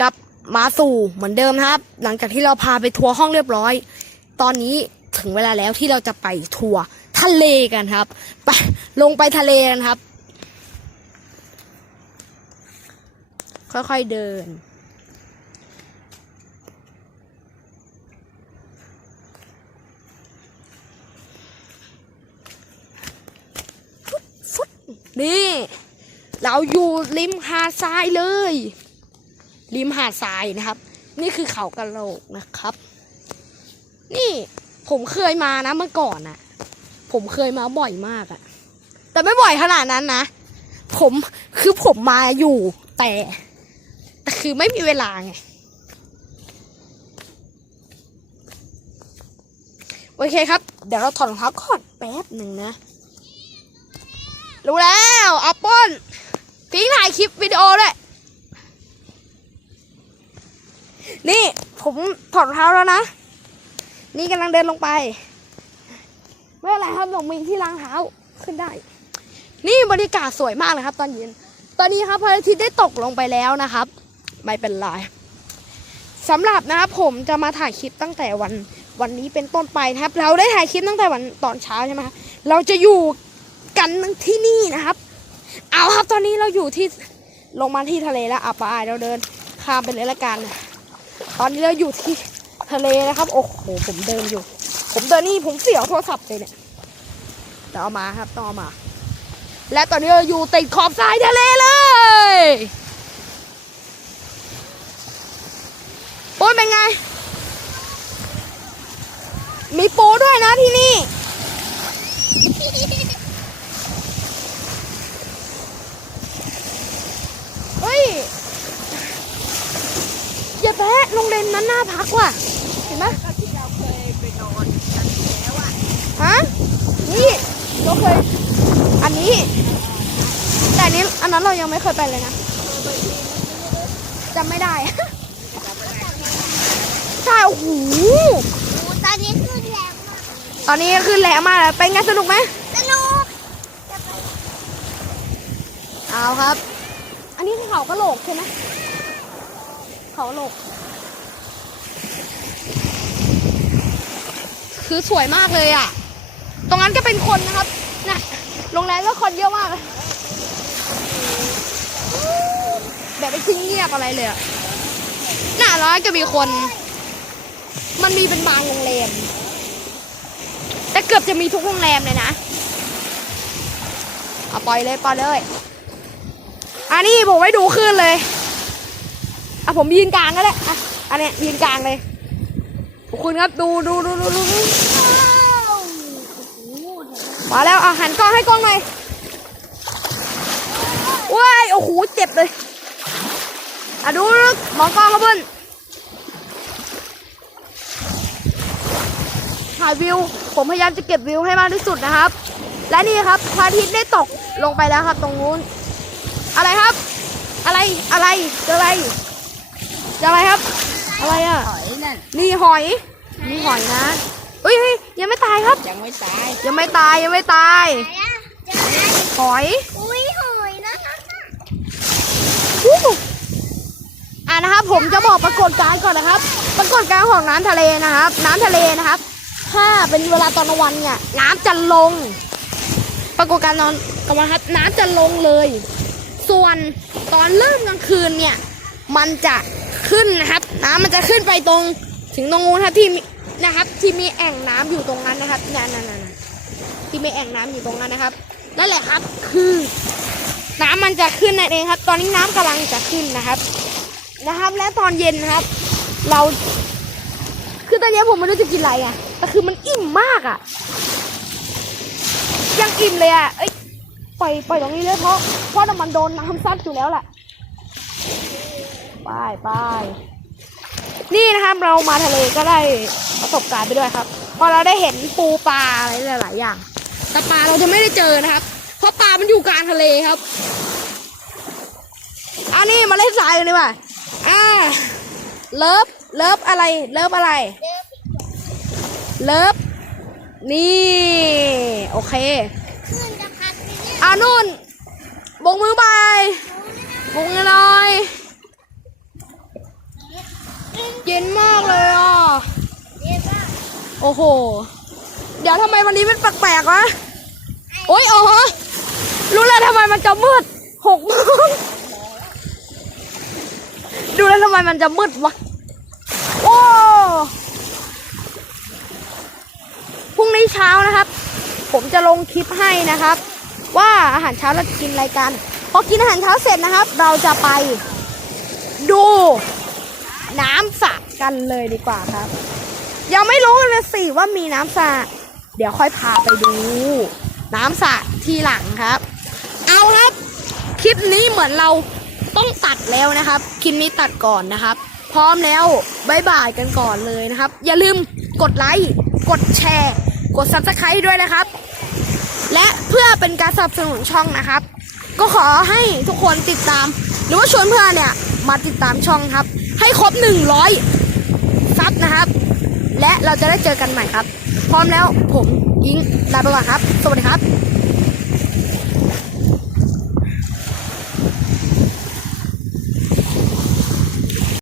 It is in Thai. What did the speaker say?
กลับมาสู่เหมือนเดิมนะครับหลังจากที่เราพาไปทัวร์ห้องเรียบร้อยตอนนี้ถึงเวลาแล้วที่เราจะไปทัวร์ทะเลกันครับไปลงไปทะเลกันครับค่อยๆเดินนี่เราอยู่ริมหาดทรายเลยริมหาดทรายนะครับนี่คือเขากะโหลกนะครับนี่ผมเคยมานะเมื่อก่อนน่ะผมเคยมาบ่อยมากอะแต่ไม่บ่อยขนาดนั้นนะผมมาอยู่แต่คือไม่มีเวลาไงโอเคครับเดี๋ยวเราถอดรองเท้าก่อนแป๊บหนึ่งนะรู้แล้วอัปเปิ้ลทิ้งถ่ายคลิปวิดีโอด้วยนี่ผมถอดรองเท้าแล้วนะนี่กำลังเดินลงไปไม่เป็นไรครับผมมีที่ล้างเท้าขึ้นได้นี่บรรยากาศสวยมากเลยครับตอนเย็นตอนนี้ครับพระอาทิตย์ได้ตกลงไปแล้วนะครับไม่เป็นไรสำหรับนะครับผมจะมาถ่ายคลิปตั้งแต่วันนี้เป็นต้นไปนะครับเราได้ถ่ายคลิปตั้งแต่วันตอนเช้าใช่ไหมครับเราจะอยู่กันที่นี่นะครับเอาครับตอนนี้เราอยู่ที่ลงมาที่ทะเลแล้วไปเราเดินข้ามไปเลยละกันตอนนี้เราอยู่ที่ทะเลนะครับโอ้โหผมเดินนี่ผมเสียวโทรศัพท์เลยเนี่ยแต่เอามาครับต้องเอามาและตอนนี้เราอยู่ติดขอบทรายทะเลเลยโอ้ยเป็นไงมีปูด้วยนะที่นี่เฮ้ยอย่าแพ้โรงเรียนนั้นน่าพักว่ะเห็นไหมก็ที่เราเคยไปนอนกันแล้วอ่ะฮะนี่เราเคยอันนี้แต่นี้อันนั้นเรายังไม่เคยไปเลยนะจำไม่ได้ใช่โอ้โหตอนนี้ขึ้นแรงมากตอนนี้ขึ้นแรงมากเลยเป็นไงสนุกไหมสนุกเอาครับอันนี้คือเขากะโหลกใช่ไหมเขากะโหลกคือสวยมากเลยอ่ะตรงนั้นก็เป็นคนนะครับน่ะโรงแรมก็คนเยอะมากเลยแบบไม่ทิ้งเงียบอะไรเลยอ่ะน่าร้อยก็มีคนมันมีเป็นบางโรงแรมแต่เกือบจะมีทุกโรงแรมเลยนะเอาปล่อยเลยอันนี้ผมไว้ดูขึ้นเลยผมยืนกลางก็ได้อันนี้ยืนกลางเลยขอบคุณครับดูมาแล้วหันกล้องให้กล้องหน่อยว้ายโอ้โหเจ็บเลยดูมองกล้องครับเพื่อนถ่ายวิวผมพยายามจะเก็บวิวให้มากที่สุดนะครับและนี่ครับพระอาทิตย์ได้ตกลงไปแล้วครับตรงนู้นอะไรครับอะไรเจออะไรครับอะไรอ่ะหอยนั่นนี่หอยมีหอยนะเฮ้ยยังไม่ตายครับยังไม่ตายหอยอุ้ยหอยนะนะครับผมจะบอกปรากฏการณ์ก่อนนะครับปรากฏการณ์ของน้ำทะเลนะครับถ้าเป็นเวลาตอนกลางวันเนี่ยน้ำจะลงปรากฏการณ์ตอนกลางวันครับน้ำจะลงเลยส่วนตอนเริ่มกลางคืนเนี่ยมันจะขึ้นนะครับน้ำมันจะขึ้นไปตรงถึงตรงนู้นครับที่มีแอ่งน้ำอยู่ตรงนั้นนะครับนั่นที่มีแอ่งน้ำอยู่ตรงนั้นนะครับนั่นแหละครับคือน้ำมันจะขึ้นนั่นเองครับตอนนี้น้ำกำลังจะขึ้นนะครับและตอนเย็นนะครับเราคือตอนนี้ผมไม่รู้จะกินอะไรอ่ะแต่คือมันอิ่มมากอ่ะยังอิ่มเลยอ่ะปล่อยตรงนี้เลยเพราะมันโดนน้ำซัดอยู่แล้วแหละไปนี่นะครับเรามาทะเลก็ได้ประสบการณ์ไปด้วยครับพอเราได้เห็นปูปลาอะไรหลายอย่างแต่ปลาเราจะไม่ได้เจอนะครับเพราะปลามันอยู่กลางทะเลครับนี่มาเล่นทรายกันดีกว่าเลิฟอะไรนี่โอเคนู่นบงมือบายบงหน่อย เย็นมากเลยอ่ะ เย็นมาก โอ้โห เดี๋ยวทำไมวันนี้มันแปลกๆวะ โอ๊ยอ๋อรู้แล้วทำไมมันจะมืด6 โมงดูแล้วทำไมมันจะมืดวะ โอ้พรุ่งนี้เช้านะครับ ผมจะลงคลิปให้นะครับ ว่าอาหารเช้าเราจะกินอะไรกัน พอกินอาหารเช้าเสร็จนะครับ เราจะไปดูน้ำสระกันเลยดีกว่าครับ ยังไม่รู้เลยสิว่ามีน้ำสระเดี๋ยวค่อยพาไปดู น้ำสระทีหลังครับ เอาครับ คลิปนี้เหมือนเราต้องตัดแล้วนะครับ คลิปนี้ตัดก่อนนะครับ พร้อมแล้วบ๊ายบายกันก่อนเลยนะครับ อย่าลืมกดไลค์กดแชร์กด Subscribe ด้วยนะครับ และเพื่อเป็นการสนับสนุนช่องนะครับ ก็ขอให้ทุกคนติดตาม หรือว่าชวนเพื่อนเนี่ยมาติดตามช่องครับ ให้ครบ100 ซับนะครับ และเราจะได้เจอกันใหม่ครับ พร้อมแล้วผมอิงลาไปก่อนครับ สวัสดีครับ